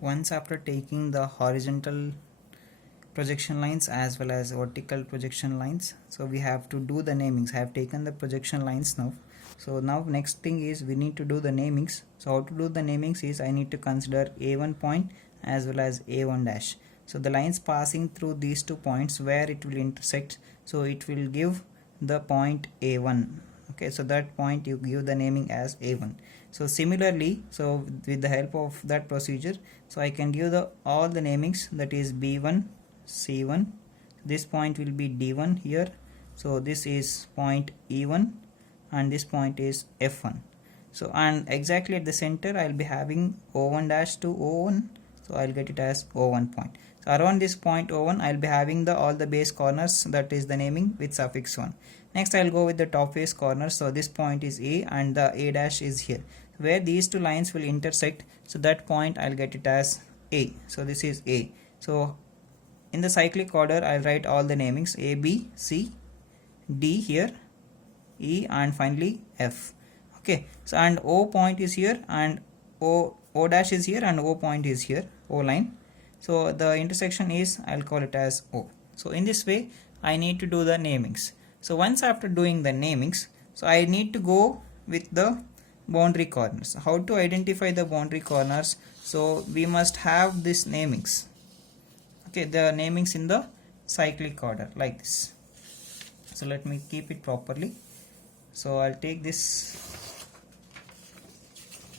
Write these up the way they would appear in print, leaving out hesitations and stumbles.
Once after taking the horizontal projection lines as well as vertical projection lines, so we have to do the namings. I have taken the projection lines now. So now next thing is we need to do the namings. So how to do the namings is I need to consider A1 point as well as A1 dash. So the lines passing through these 2 points where it will intersect, so it will give the point A1. Okay, so that point you give the naming as A1. So similarly, so with the help of that procedure, so I can give the all the namings, that is B1, C1, this point will be D1 here, so this is point E1 and this point is F1. So and exactly at the center I'll be having O1 dash to O1, so I'll get it as O1 point. So around this point O1 I'll be having the all the base corners, that is the naming with suffix 1. Next I'll go with the top face corner, so this point is A and the A dash is here. Where these two lines will intersect, so that point I'll get it as A. So this is A. So in the cyclic order I'll write all the namings A, B, C, D here, E and finally F. Okay, so and O point is here and O dash is here and O point is here, O line. So the intersection is, I'll call it as O. So in this way I need to do the namings. So once after doing the namings, so I need to go with the boundary corners. How to identify the boundary corners? So we must have this namings. Okay, the namings in the cyclic order like this. So let me keep it properly. So I'll take this.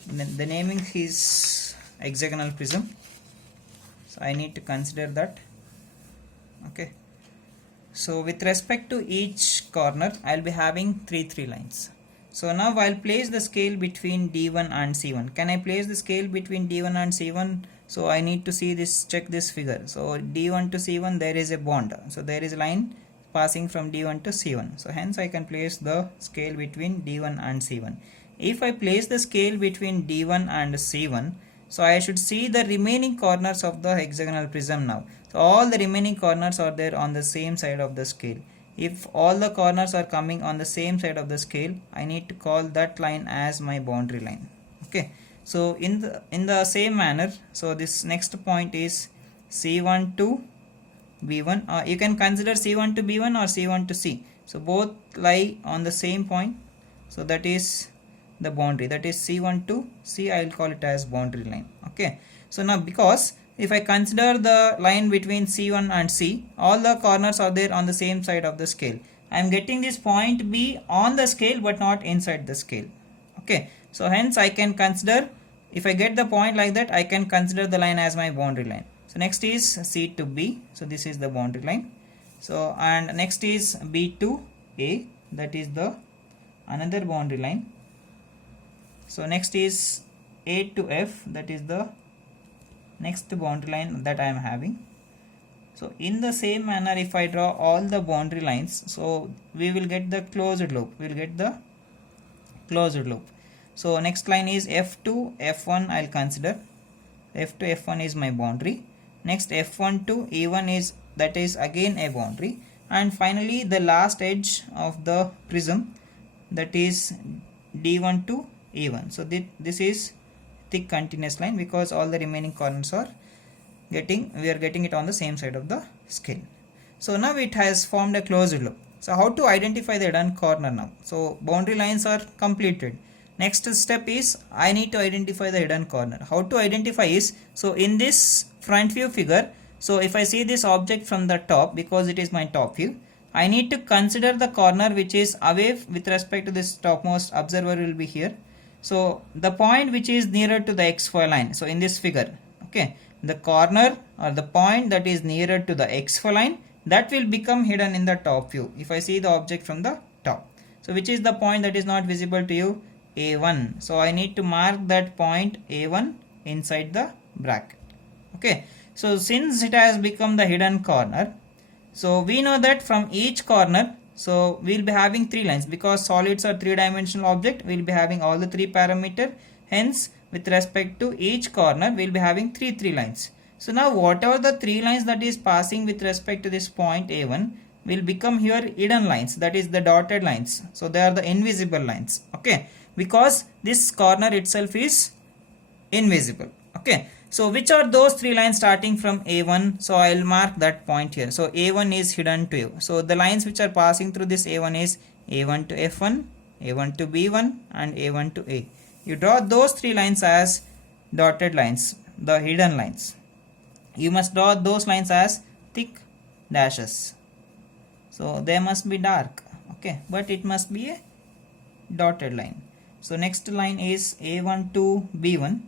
The naming is hexagonal prism. So I need to consider that. Okay. So with respect to each corner, I'll be having three lines. So now I'll place the scale between D1 and C1. Can I place the scale between D1 and C1? So I need to see this, check this figure. So D1 to C1 there is a bond. So there is a line passing from D1 to C1. So hence I can place the scale between D1 and C1. If I place the scale between D1 and C1, so I should see the remaining corners of the hexagonal prism now. So all the remaining corners are there on the same side of the scale. If all the corners are coming on the same side of the scale, I need to call that line as my boundary line. Okay. So in the same manner, so this next point is C1 to B1. You can consider C1 to B1 or C1 to C. So both lie on the same point. So that is the boundary, that is C1 to C. I will call it as boundary line. Okay. So now because if I consider the line between C1 and C, all the corners are there on the same side of the scale. I am getting this point B on the scale but not inside the scale. Okay. So hence I can consider, if I get the point like that, I can consider the line as my boundary line. So next is C to B. So this is the boundary line. So and next is B to A, that is the another boundary line. So next is A to F, that is the next boundary line that I am having. So in the same manner, if I draw all the boundary lines, so we will get the closed loop. We will get the closed loop. So next line is F to F1. I'll consider F to F1 is my boundary. Next F1 to E1 is, that is again a boundary. And finally the last edge of the prism, that is D1 to E1. So this is thick continuous line because all the remaining corners are we are getting it on the same side of the scale. So now it has formed a closed loop. So how to identify the hidden corner now? So boundary lines are completed. Next step is I need to identify the hidden corner. How to identify is, so in this front view figure, so if I see this object from the top, because it is my top view, I need to consider the corner which is away with respect to this topmost observer will be here. So the point which is nearer to the xy line, so in this figure, okay, the corner or the point that is nearer to the xy line, that will become hidden in the top view if I see the object from the top. So which is the point that is not visible to you? A1. So I need to mark that point A1 inside the bracket. Okay. So since it has become the hidden corner, so we know that from each corner, so we'll be having three lines because solids are three-dimensional object. We'll be having all the three parameter. Hence, with respect to each corner, we'll be having three lines. So now whatever the three lines that is passing with respect to this point A1 will become here hidden lines, that is the dotted lines. So they are the invisible lines. Okay, because this corner itself is invisible. Okay, So which are those three lines starting from A1? So I'll mark that point here. So A1 is hidden to you. So the lines which are passing through this A1 is A1 to F1, A1 to B1 and A1 to A. You draw those three lines as dotted lines, the hidden lines. You must draw those lines as thick dashes. So they must be dark, okay, but it must be a dotted line. So next line is A1 to B1.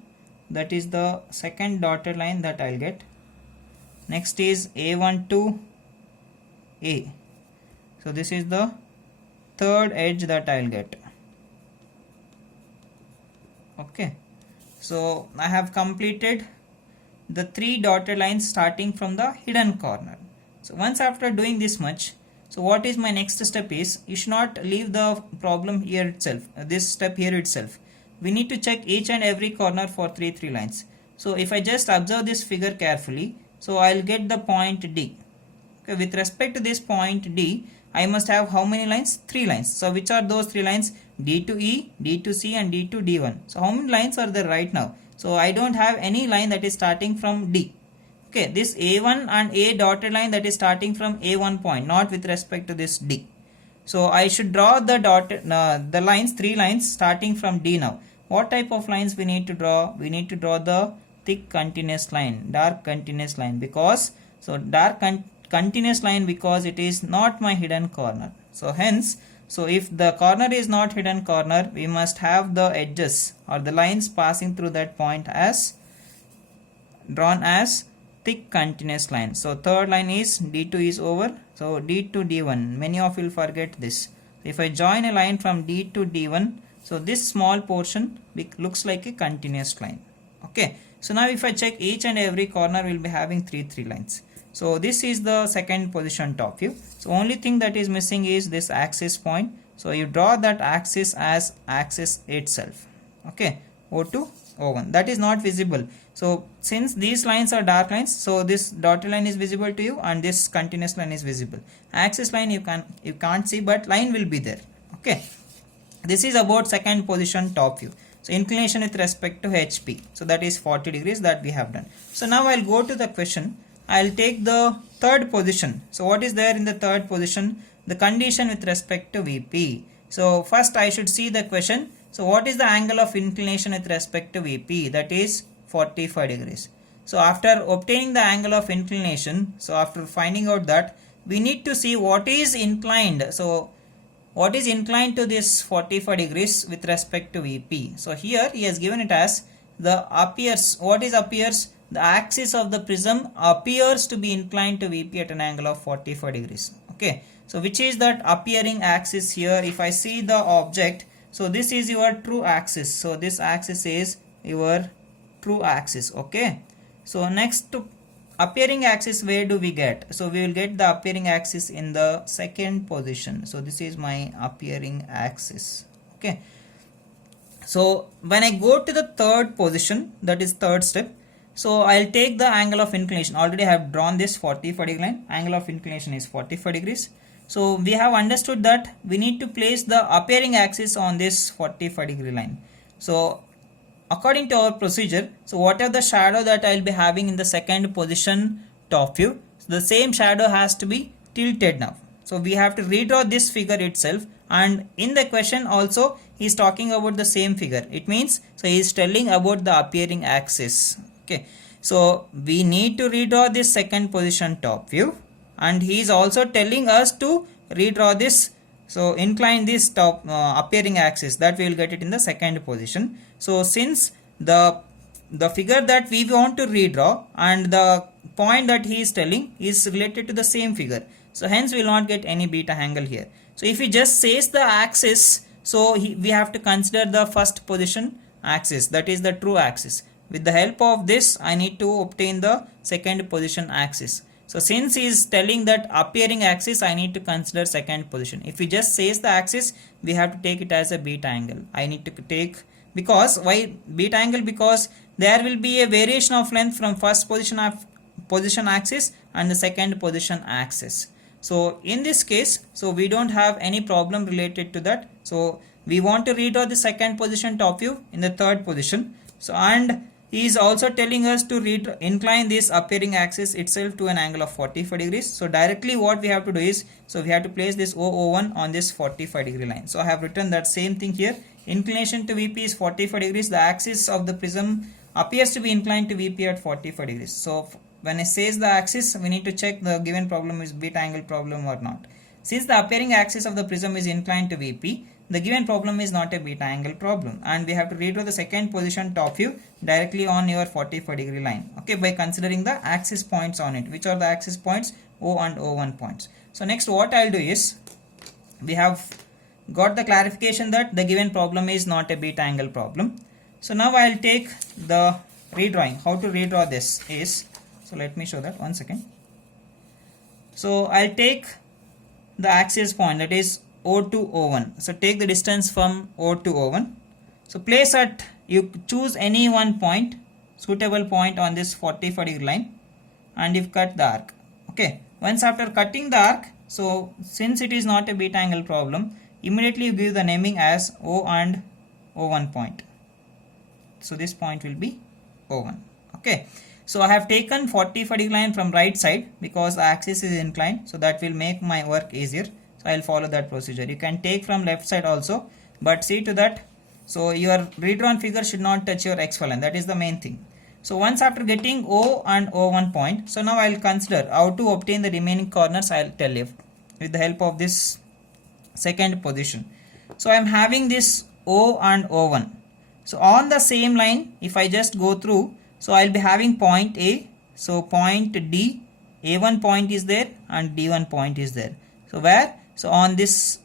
That is the second dotted line that I'll get. Next is A1 to A. So this is the third edge that I'll get. Okay. So I have completed the three dotted lines starting from the hidden corner. So once after doing this much, so what is my next step is, you should not leave the problem here itself, this step here itself. We need to check each and every corner for three lines. So if I just observe this figure carefully, so I'll get the point D. Okay, with respect to this point D, I must have how many lines? 3 lines. So which are those 3 lines? D to E, D to C and D to D1. So how many lines are there right now? So I don't have any line that is starting from D. Okay, this A1 and A dotted line that is starting from A1 point, not with respect to this D. So I should draw the the lines, 3 lines starting from D now. What type of lines we need to draw? We need to draw the thick continuous line, dark continuous line, because so dark continuous line because it is not my hidden corner. So hence, so if the corner is not hidden corner, we must have the edges or the lines passing through that point as drawn as thick continuous line. So third line is D2 is over. So D to D1. Many of you will forget this. If I join a line from D to D1, so this small portion looks like a continuous line. Okay. So now if I check each and every corner, we will be having three lines. So this is the second position top view. So only thing that is missing is this axis point. So you draw that axis as axis itself. Okay. O2, O1. That is not visible. So since these lines are dark lines, so this dotted line is visible to you and this continuous line is visible. Axis line you can't see, but line will be there. Okay. This is about second position top view. So inclination with respect to HP. So that is 40 degrees that we have done. So now I'll go to the question. I'll take the third position. So what is there in the third position? The condition with respect to VP. So first I should see the question. So what is the angle of inclination with respect to VP? That is 45 degrees. So after obtaining the angle of inclination, so after finding out that, we need to see what is inclined. So what is inclined to this 45 degrees with respect to VP? So here he has given it as the appears. What is appears? The axis of the prism appears to be inclined to VP at an angle of 45 degrees. Okay. So which is that appearing axis here? If I see the object, so this is your true axis. So this axis is your true axis. Okay. So next to appearing axis, where do we get? So we will get the appearing axis in the second position. So this is my appearing axis. Okay. So when I go to the third position, that is third step. So I'll take the angle of inclination. Already I have drawn this 45 degree line. Angle of inclination is 45 degrees. So we have understood that we need to place the appearing axis on this 45 degree line. So according to our procedure, so whatever the shadow that I'll be having in the second position top view, so the same shadow has to be tilted now. So we have to redraw this figure itself, and in the question also he is talking about the same figure. It means, so he is telling about the appearing axis. Okay, so we need to redraw this second position top view, and he is also telling us to redraw this, so incline this top appearing axis, that we will get it in the second position. So since the figure that we want to redraw and the point that he is telling is related to the same figure, so hence we will not get any beta angle here. So if he just says the axis, so we have to consider the first position axis, that is the true axis. With the help of this, I need to obtain the second position axis. So since he is telling that appearing axis, I need to consider second position. If he just says the axis, we have to take it as a beta angle. I need to take, because why beta angle? Because there will be a variation of length from first position axis and the second position axis. So in this case, so we don't have any problem related to that. So we want to redraw the second position top view in the third position. So and he is also telling us to incline this appearing axis itself to an angle of 45 degrees. So directly what we have to do is, so we have to place this OO1 on this 45 degree line. So I have written that same thing here. Inclination to VP is 45 degrees. The axis of the prism appears to be inclined to VP at 45 degrees. So when it says the axis, we need to check the given problem is beta angle problem or not. Since the appearing axis of the prism is inclined to VP, the given problem is not a beta angle problem, and we have to redraw the second position top view directly on your 45 degree line, okay, by considering the axis points on it. Which are the axis points? O and O1 points. So next what I'll do is, we have got the clarification that the given problem is not a beta angle problem. So now I'll take the redrawing. How to redraw this is, so let me show that, one second. So I'll take the axis point, that is O to O1. So take the distance from O to O1. So place at, you choose any one point, suitable point on this 45 degree line, and you cut the arc. Okay. Once after cutting the arc, so since it is not a beta angle problem, immediately you give the naming as O and O1 point. So this point will be O1. Okay. So I have taken 45 degree line from right side because the axis is inclined, so that will make my work easier. So I will follow that procedure. You can take from left side also, but see to that, so your redrawn figure should not touch your XY line. That is the main thing. So once after getting O and O1 point, so now I will consider how to obtain the remaining corners. I will tell you with the help of this second position. So I am having this O and O1. So on the same line, if I just go through, so I will be having point A, so point D, A1 point is there and D1 point is there. So where? So on this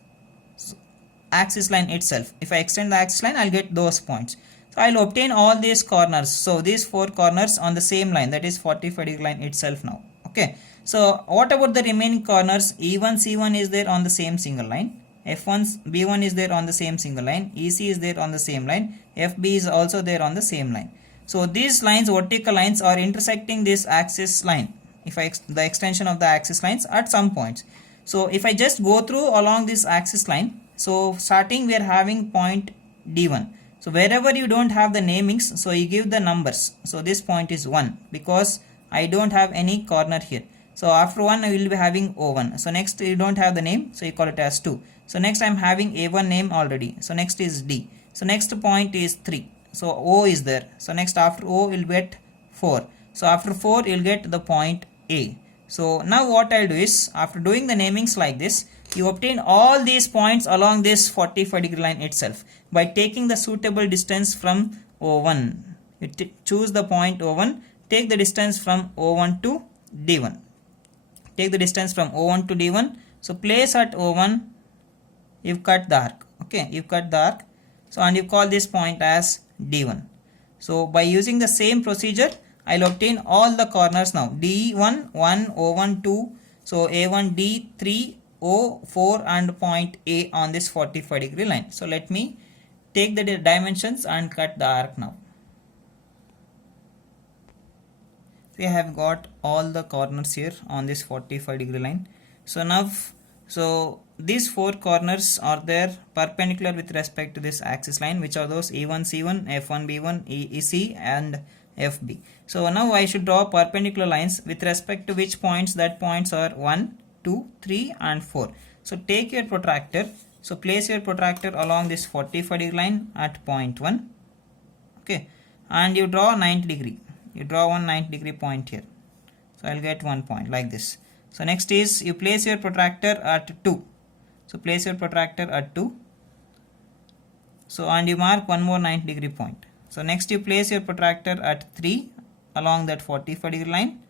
axis line itself, if I extend the axis line, I'll get those points. So I'll obtain all these corners. So these four corners on the same line, that is 45 degree line itself now. Okay. So what about the remaining corners? E1, C1 is there on the same single line. F1, B1 is there on the same single line. EC is there on the same line. FB is also there on the same line. So these lines, vertical lines, are intersecting this axis line, the extension of the axis lines at some points. So if I just go through along this axis line, so starting we are having point D1. So wherever you don't have the namings, so you give the numbers. So this point is 1 because I don't have any corner here. So after 1 I will be having O1. So next you don't have the name, so you call it as 2. So next I am having A1 name already. So next is D. So next point is 3. So O is there. So next after O will get 4. So after 4 you will get the point A. So now what I'll do is, after doing the namings like this, you obtain all these points along this 45 degree line itself by taking the suitable distance from O1. You choose the point O1, take the distance from O1 to D1. Take the distance from O1 to D1. So place at O1, you've cut the arc. Okay, you've cut the arc. So and you call this point as D1. So by using the same procedure, I'll obtain all the corners now. D1, 1, O1, 2, so A1, D, 3, O, 4 and point A on this 45 degree line. So let me take the dimensions and cut the arc now. We have got all the corners here on this 45 degree line. So now, so these four corners are there perpendicular with respect to this axis line, which are those E1, C1, F1, B1, EC and FB. So now I should draw perpendicular lines with respect to which points, that points are 1, 2, 3 and 4. So take your protractor. So place your protractor along this 45 degree line at point 1. Okay. And you draw 90 degree. You draw one 90 degree point here. So I'll get 1 point like this. So next is you place your protractor at 2. So place your protractor at 2. So and you mark one more 90 degree point. So next you place your protractor at 3 along that 45 degree line.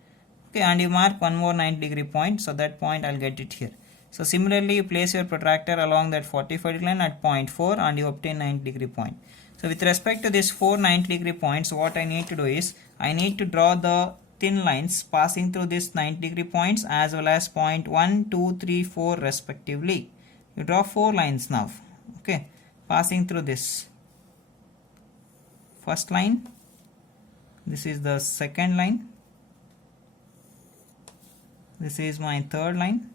Okay, and you mark one more 90 degree point. So that point I'll get it here. So similarly you place your protractor along that 45 degree line at point 4 and you obtain 90 degree point. So with respect to this 4 90 degree points, what I need to do is I need to draw the thin lines passing through this 90 degree points as well as point 1, 2, 3, 4 respectively. You draw 4 lines now. Okay, passing through this first line. This is the second line. This is my third line.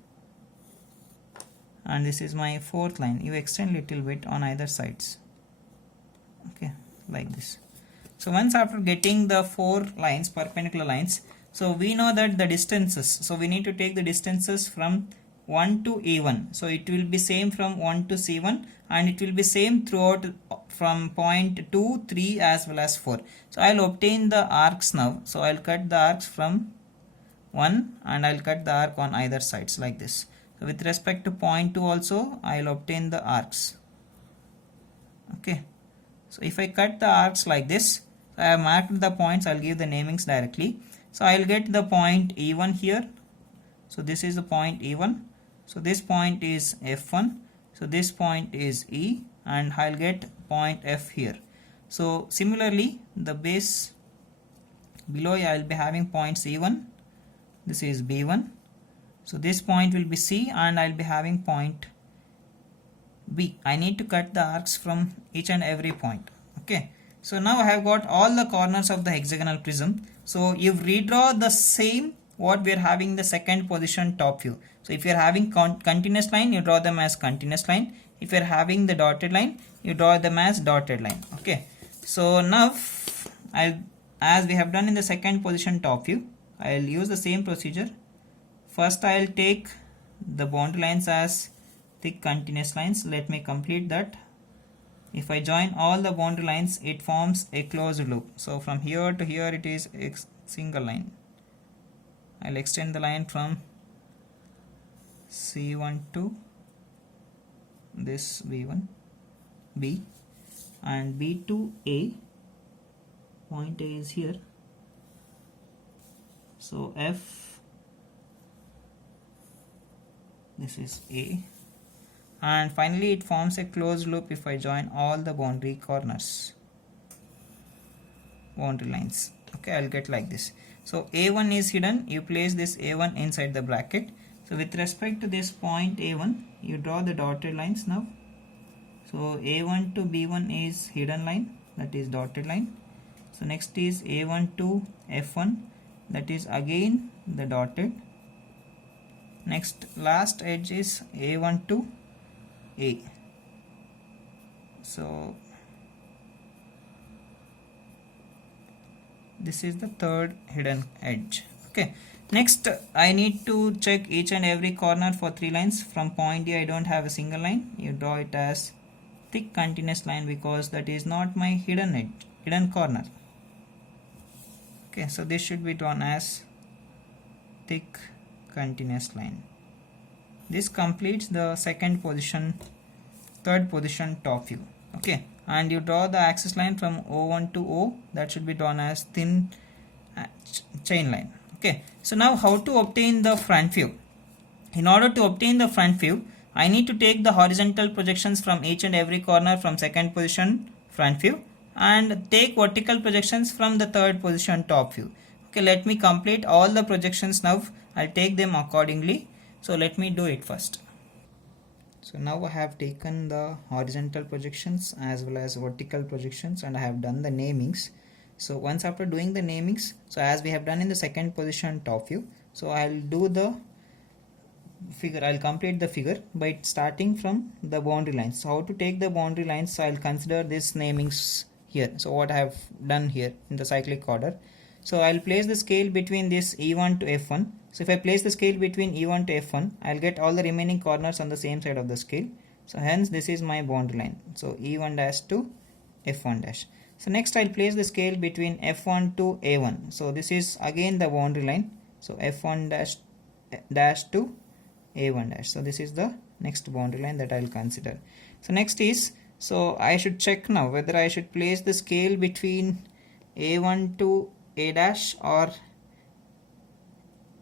And this is my fourth line. You extend little bit on either sides. Okay, like this. So once after getting the 4 lines, perpendicular lines, so we know that the distances, so we need to take the distances from 1 to A1. So it will be same from 1 to C1, and it will be same throughout from point 2, 3 as well as 4. So I'll obtain the arcs now. So I'll cut the arcs from 1 and I'll cut the arc on either sides like this. So with respect to point 2 also I'll obtain the arcs. Okay, so if I cut the arcs like this, I have marked the points, I'll give the namings directly. So I'll get the point E1 here. So this is the point E1. So this point is F1. So this point is E, and I'll get point F here. So similarly, the base below I'll be having point C1. This is B1. So this point will be C, and I'll be having point B. I need to cut the arcs from each and every point. Okay. So now I have got all the corners of the hexagonal prism. So you redraw the same what we are having the second position top view. So if you are having continuous line, you draw them as continuous line. If you are having the dotted line, you draw them as dotted line. Okay. So now as we have done in the second position top view, I will use the same procedure. First I will take the boundary lines as thick continuous lines. Let me complete that. If I join all the boundary lines, it forms a closed loop. So from here to here it is a single line. I'll extend the line from C1 to this B1, B, and B to A. Point A is here. So F, this is A, and finally it forms a closed loop if I join all the boundary lines. Okay, I'll get like this. So A1 is hidden, you place this A1 inside the bracket. So with respect to this point A1, you draw the dotted lines now. So A1 to B1 is hidden line, that is dotted line. So next is A1 to F1, that is again the dotted. Next last edge is A1 to A. So this is the third hidden edge. Okay, next I need to check each and every corner for 3 lines. From point A I don't have a single line. You draw it as thick continuous line because that is not my hidden corner. Okay, so this should be drawn as thick continuous line. This completes the third position top view. Okay, and you draw the axis line from O1 to O, that should be drawn as thin chain line. Okay, so now how to obtain the front view? In order to obtain the front view, I need to take the horizontal projections from each and every corner from second position front view and take vertical projections from the third position top view. Okay, let me complete all the projections now. I'll take them accordingly. So let me do it first. So now I have taken the horizontal projections as well as vertical projections, and I have done the namings. So once after doing the namings, so as we have done in the second position top view, so I'll do the figure. I'll complete the figure by starting from the boundary lines. So how to take the boundary lines? So I'll consider this namings here. So what I have done here in the cyclic order. So I'll place the scale between this E1 to F1. So if I place the scale between E1 to F1, I'll get all the remaining corners on the same side of the scale. So hence this is my boundary line. So E1 dash to F1 dash. So next I'll place the scale between F1 to A1. So this is again the boundary line. So F1 dash to A1 dash. So this is the next boundary line that I'll consider. So next is, so I should check now whether I should place the scale between A1 to A dash or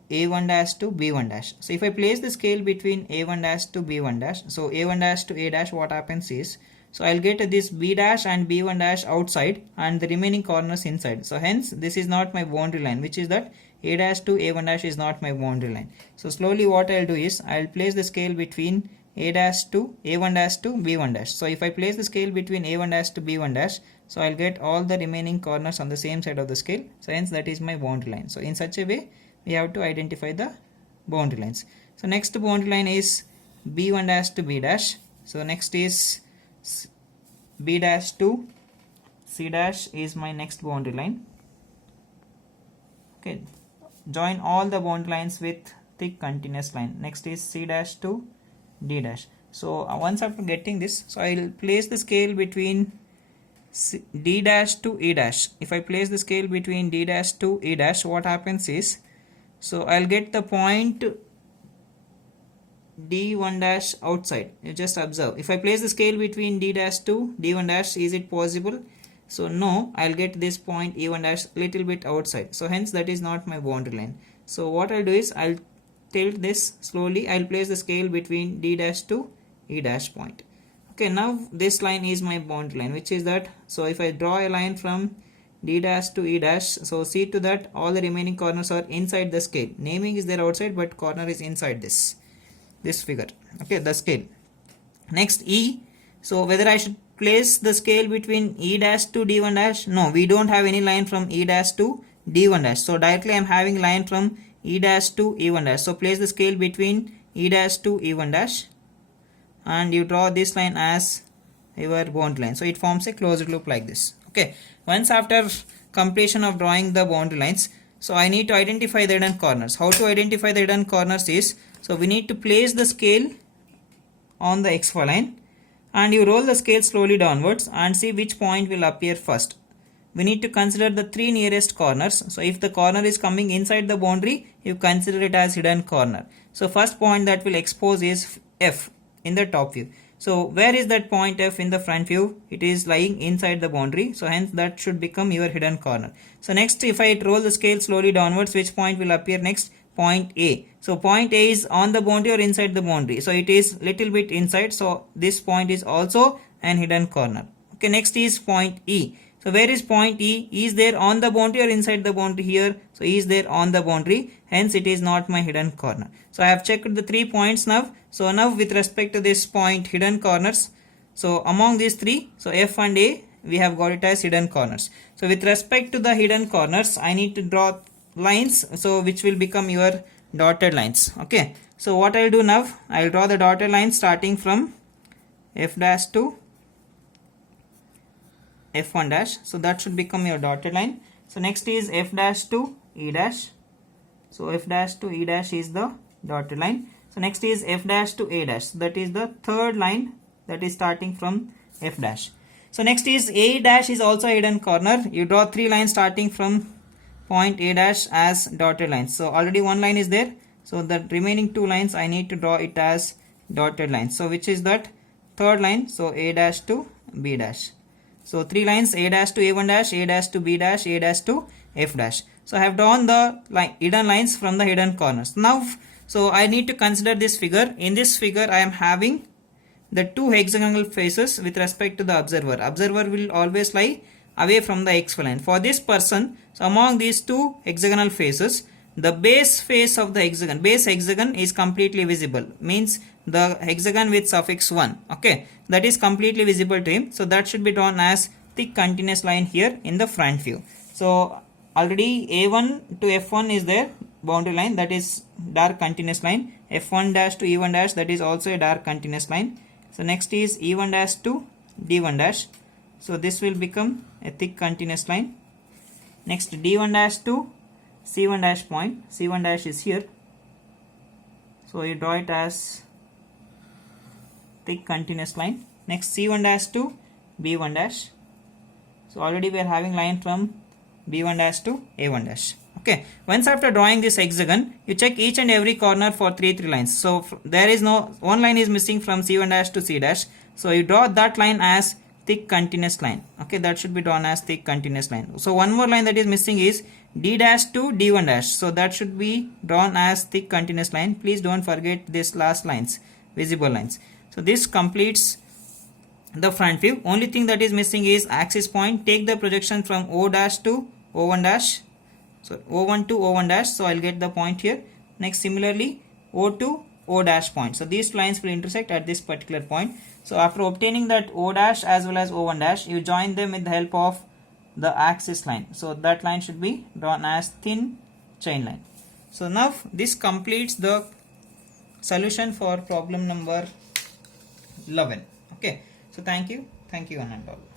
A1 dash to B1 dash. So if I place the scale between A1 dash to B1 dash, so A1 dash to A dash, what happens is, so I'll get this B dash and B1 dash outside and the remaining corners inside. So hence this is not my boundary line, which is that A dash to A1 dash is not my boundary line. So slowly what I'll do is, I'll place the scale between A dash to A1 dash to B1 dash. So if I place the scale between A1 dash to B1 dash, so I'll get all the remaining corners on the same side of the scale. So hence that is my boundary line. So in such a way, we have to identify the boundary lines. So next boundary line is B1 dash to B dash. So next is B dash to C dash is my next boundary line. Okay, join all the boundary lines with thick continuous line. Next is C dash to D dash. So once after getting this, so I will place the scale between D dash to E dash. If I place the scale between D dash to E dash, what happens is, so I'll get the point D1 dash outside. You just observe. If I place the scale between D dash to D1 dash, is it possible? So no, I'll get this point E1 dash little bit outside. So hence that is not my boundary line. So what I'll do is I'll tilt this slowly. I'll place the scale between D dash to E dash point. Okay, now this line is my boundary line, which is that. So if I draw a line from D dash to E dash, so see to that all the remaining corners are inside the scale. Naming is there outside, but corner is inside this figure. Okay, the scale. Next E. So whether I should place the scale between E dash to D1 dash? No, we don't have any line from E dash to D1 dash. So directly I am having line from E dash to E1 dash. So place the scale between E dash to E1 dash, and you draw this line as your boundary line. So it forms a closed loop like this. Okay, once after completion of drawing the boundary lines, so I need to identify the hidden corners. How to identify the hidden corners is, so we need to place the scale on the XY line, and you roll the scale slowly downwards and see which point will appear first. We need to consider the three nearest corners. So if the corner is coming inside the boundary, you consider it as hidden corner. So first point that will expose is F in the top view. So where is that point F in the front view? It is lying inside the boundary. So hence that should become your hidden corner. So next, if I roll the scale slowly downwards, which point will appear next? Point A. So point A is on the boundary or inside the boundary. So it is little bit inside. So this point is also an hidden corner. Okay, next is point E. So where is point E? E is there on the boundary or inside the boundary here? So E is there on the boundary. Hence it is not my hidden corner. So I have checked the 3 points now. So now with respect to this point hidden corners, so among these three, so F and A, we have got it as hidden corners. So with respect to the hidden corners, I need to draw lines, so which will become your dotted lines. Okay, so what I'll do now, I'll draw the dotted line starting from F dash to F1 dash. So that should become your dotted line. So next is F dash to E dash. So F dash to E dash is the dotted line. So next is F dash to A dash. So that is the third line that is starting from F dash. So next is A dash is also a hidden corner. You draw 3 lines starting from point A dash as dotted lines. So already one line is there. So the remaining 2 lines I need to draw it as dotted lines. So which is that third line? So A dash to B dash. So 3 lines, A dash to A1 dash, A dash to B dash, A dash to F dash. So I have drawn the hidden lines from the hidden corners. Now, so I need to consider this figure. In this figure, I am having the 2 hexagonal faces with respect to the observer. Observer will always lie away from the XY line. For this person, so among these 2 hexagonal faces, the base face of the hexagon, base hexagon is completely visible. Means the hexagon with suffix 1. Okay, that is completely visible to him. So that should be drawn as thick continuous line here in the front view. So already A1 to F1 is there, boundary line, that is dark continuous line. F1 dash to E1 dash, that is also a dark continuous line. So next is E1 dash to D1 dash. So this will become a thick continuous line. Next D1 dash to C1 dash point. C1 dash is here. So you draw it as thick continuous line. Next C1 dash to B1 dash. So already we are having line from B1 dash to A1 dash. Okay, once after drawing this hexagon, you check each and every corner for 3 lines. So there is no, one line is missing from C1 dash to C dash. So you draw that line as thick continuous line. Okay, that should be drawn as thick continuous line. So one more line that is missing is D dash to D1 dash. So that should be drawn as thick continuous line. Please don't forget this last lines, visible lines. So this completes the front view. Only thing that is missing is axis point. Take the projection from O dash to O1 dash. So O1 to O1 dash. So I'll get the point here. Next similarly O to O dash point. So these lines will intersect at this particular point. So after obtaining that O dash as well as O1 dash, you join them with the help of the axis line. So that line should be drawn as thin chain line. So now this completes the solution for problem number 11. Okay. So thank you one and all.